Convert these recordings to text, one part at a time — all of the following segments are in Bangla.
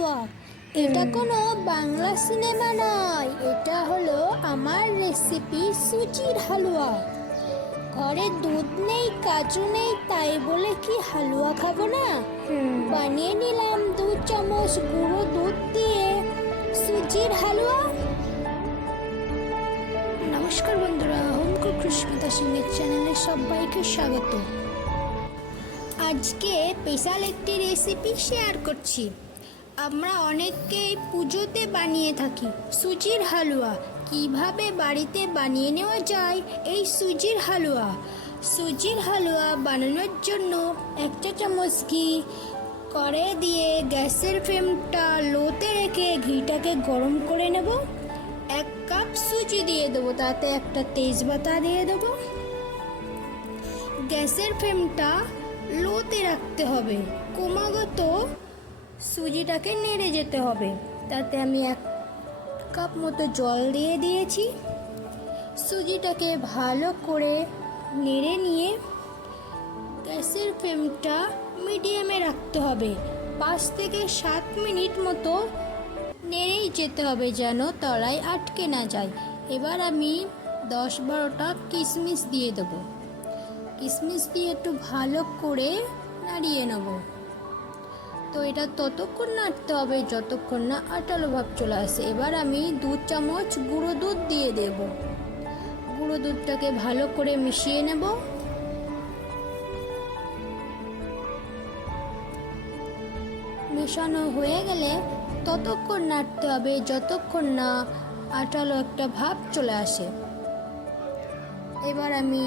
হালুয়া। এটা কোনো বাংলা সিনেমা নয়, এটা হলো আমার রেসিপি সুজির হালুয়া। ঘরে দুধ নেই, কাজু নেই, তাই বলে কি হালুয়া খাবো না? বানিয়ে নিলাম 2 চামচ গুঁড়ো দুধ দিয়ে সুজির হালুয়া। নমস্কার বন্ধুরা, হোম কুক সুস্মিতা সিংয়ের চ্যানেলে সবাইকে স্বাগত। আজকে স্পেশাল একটি রেসিপি শেয়ার করছি। আমরা অনেকেই পুজোতে বানিয়ে থাকি সুজির হালুয়া। কিভাবে বাড়িতে বানিয়ে নেওয়া যায় এই সুজির হালুয়া? সুজির হালুয়া বানানোর জন্য 1 চামচ ঘি কড়াইয়ে দিয়ে গ্যাসের ফ্লেমটা লোতে রেখে ঘিটাকে গরম করে নেব। 1 কাপ সুজি দিয়ে দেবো, তাতে একটা তেজপাতা দিয়ে দেবো। গ্যাসের ফ্লেমটা লোতে রাখতে হবে, ক্রমাগত সুজিটাকে নেড়ে যেতে হবে। তাতে আমি 1 কাপ মতো জল দিয়ে দিয়েছি। সুজিটাকে ভালো করে নেড়ে নিয়ে গ্যাসের ফ্লেমটা মিডিয়ামে রাখতে হবে। 5 থেকে 7 মিনিট মতো নেড়েই যেতে হবে, যেন তলায় আটকে না যায়। এবার আমি 10-12টা কিশমিশ দিয়ে দেবো। কিশমিশ দিয়ে একটু ভালো করে নাড়িয়ে নেব। তো এটা ততক্ষণ নাড়তে হবে যতক্ষণ না আটালো ভাব চলে আসে। এবার আমি 2 চামচ গুঁড়ো দুধ দিয়ে দেব। গুঁড়ো দুধটাকে ভালো করে মিশিয়ে নেব। মেশানো হয়ে গেলে ততক্ষণ নাড়তে হবে যতক্ষণ না আটালো একটা ভাব চলে আসে। এবার আমি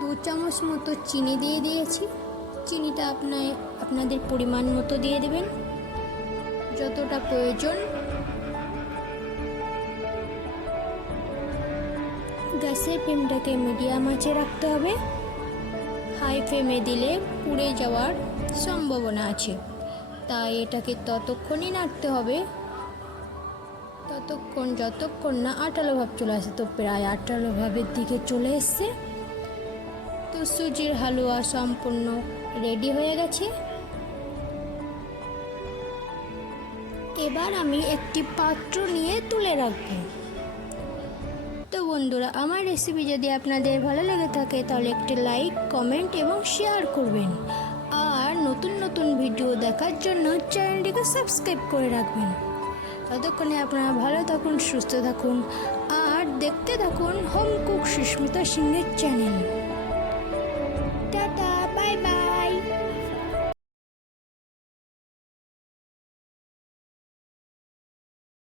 2 চামচ মতো চিনি দিয়ে দিয়েছি। চিনিটা আপনাদের পরিমাণ মতো দিয়ে দেবেন, যতটা প্রয়োজন। গ্যাসের ফ্লেমটাকে মিডিয়াম আঁচে রাখতে হবে। হাই ফ্লেমে দিলে পুড়ে যাওয়ার সম্ভাবনা আছে, তাই এটাকে ততক্ষণই নাড়তে হবে যতক্ষণ না আটালো ভাব চলে আসে। তো প্রায় আটালো ভাবের দিকে চলে এসছে। তো সুজির হালুয়া সম্পূর্ণ রেডি হয়ে গেছে। এবার আমি একটি পাত্র নিয়ে তুলে রাখব। তো বন্ধুরা, আমার রেসিপি যদি আপনাদের ভালো লেগে থাকে তাহলে একটি লাইক, কমেন্ট এবং শেয়ার করবেন। আর নতুন নতুন ভিডিও দেখার জন্য চ্যানেলটিকে সাবস্ক্রাইব করে রাখবেন। ততক্ষণে আপনারা ভালো থাকুন, সুস্থ থাকুন আর দেখতে থাকুন হোম কুক সুস্মিতা সিংয়ের চ্যানেল।